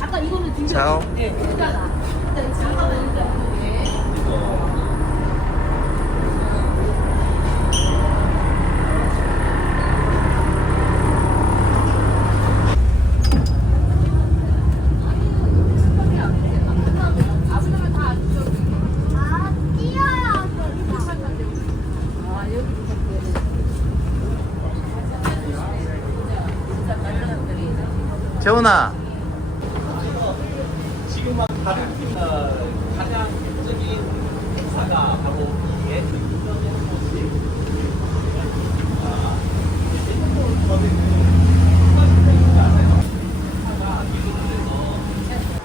아까 이거는 지금. 자오. 네. 재훈아. 지금 막 가장 대표적인 행사가 바로 이에트 유명한 곳이 아, 이제 일본 거는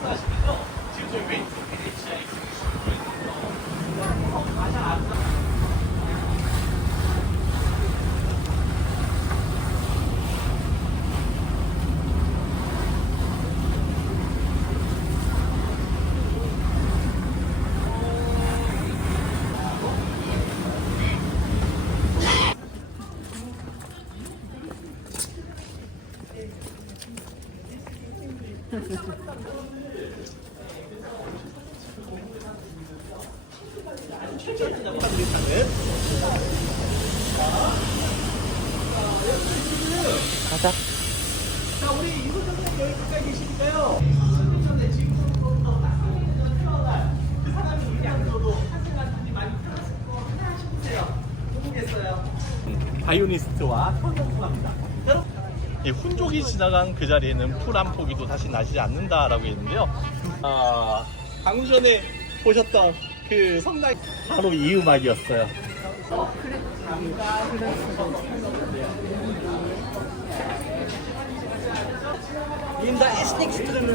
아시죠? 지금 저희 왼쪽 베네치아에 가자. 자, 우리 이소장님 여기 가까이 계시니까요. 전에 지금부터 딱 3년 전 태어날 그 사람이 우리 안 들어도 한 시간 분이 많이. 누구겠어요? 바이오니스트와 현영수입니다. 여러분, 이 훈족이 지나간 그 자리에는 풀 한 포기도 다시 나지 않는다라고 했는데요. 아, 방금 전에 보셨던 그 성당 바로 이 음악이었어요. In the ethnic student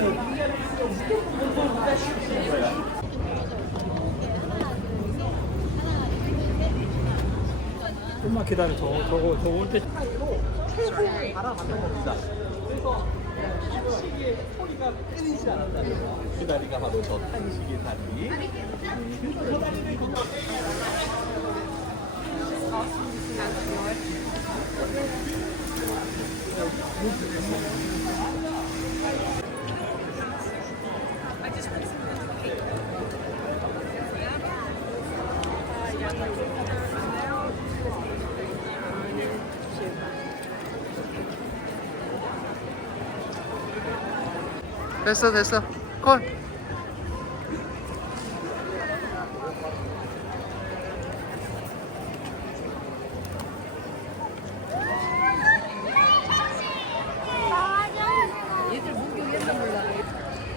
좀만 기다려. 저거 저거 저거 올 때. 최고를 바라봤던 겁니다. 소리가 끊이지 않는다는 거. 그 다리가 바로 저 탄식의 다리. 됐어 됐어. 콜.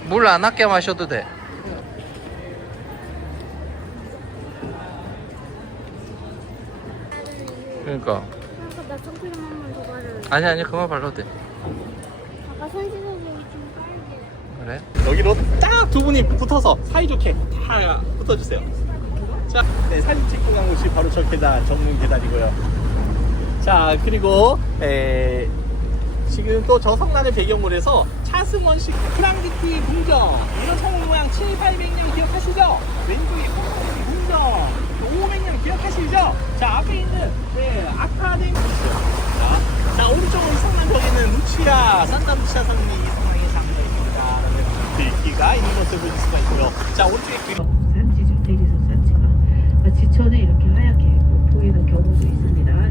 물 안 아껴 마셔도 돼. 그러니까 바르래. 아니 아니 그만 발라도 돼. 아까 좀 빨개. 그래? 여기로 딱 두 분이 붙어서 사이좋게 다 붙어주세요. 자, 네, 사진 찍고 간 곳이 바로 저 계단, 정문 계단이고요. 자, 그리고 에, 지금 또 저 성난을 배경으로 해서 차승원식 크랑디티 궁정 이런 성우 모양 7, 800년 기억하시죠? 왼쪽에 콩콩이 궁정 500년 기억하시죠? 자, 앞에 있는 네, 아카데미 자, 자, 오른쪽으로 성난 벽에는 루치아, 산타 루치아 성이 이 성당에 잠겨 있습니다. 글귀 가 있는 것을 보실 수가 있고요. 자, 오른쪽에 산지가 지천에 이렇게 하얗게